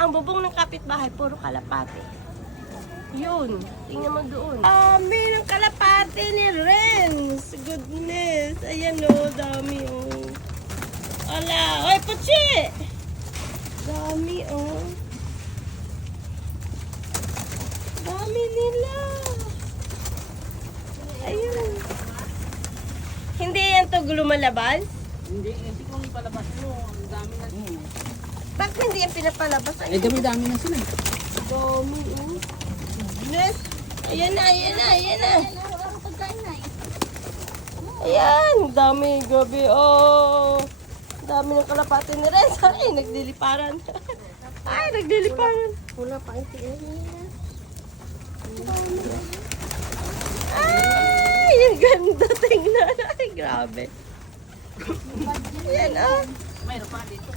Ang bubong ng kapitbahay, puro kalapate. Yun, tingnan mo doon. May ng kalapate ni Renz. Goodness. Ayan o, dami o. Ala, oy, Puchi! Dami o. Dami nila. Ayun. Hindi yan to lumalabas? Hindi kung palabas mo, ang dami na. Bakit hindi yan pinapalabas? Eh, dami na sila. Dami o. Goodness. Ayan na, ayan na, ayan na. Ayan, dami, gabi. Oh, dami ng kalapate ni Renz. Ay, nagdiliparan. Ay, nagdiliparan. Wala pa ang tingin niya. Ay, ang ganda tingnan. Ay, grabe. Ayan, oh. Mayroon pa dito.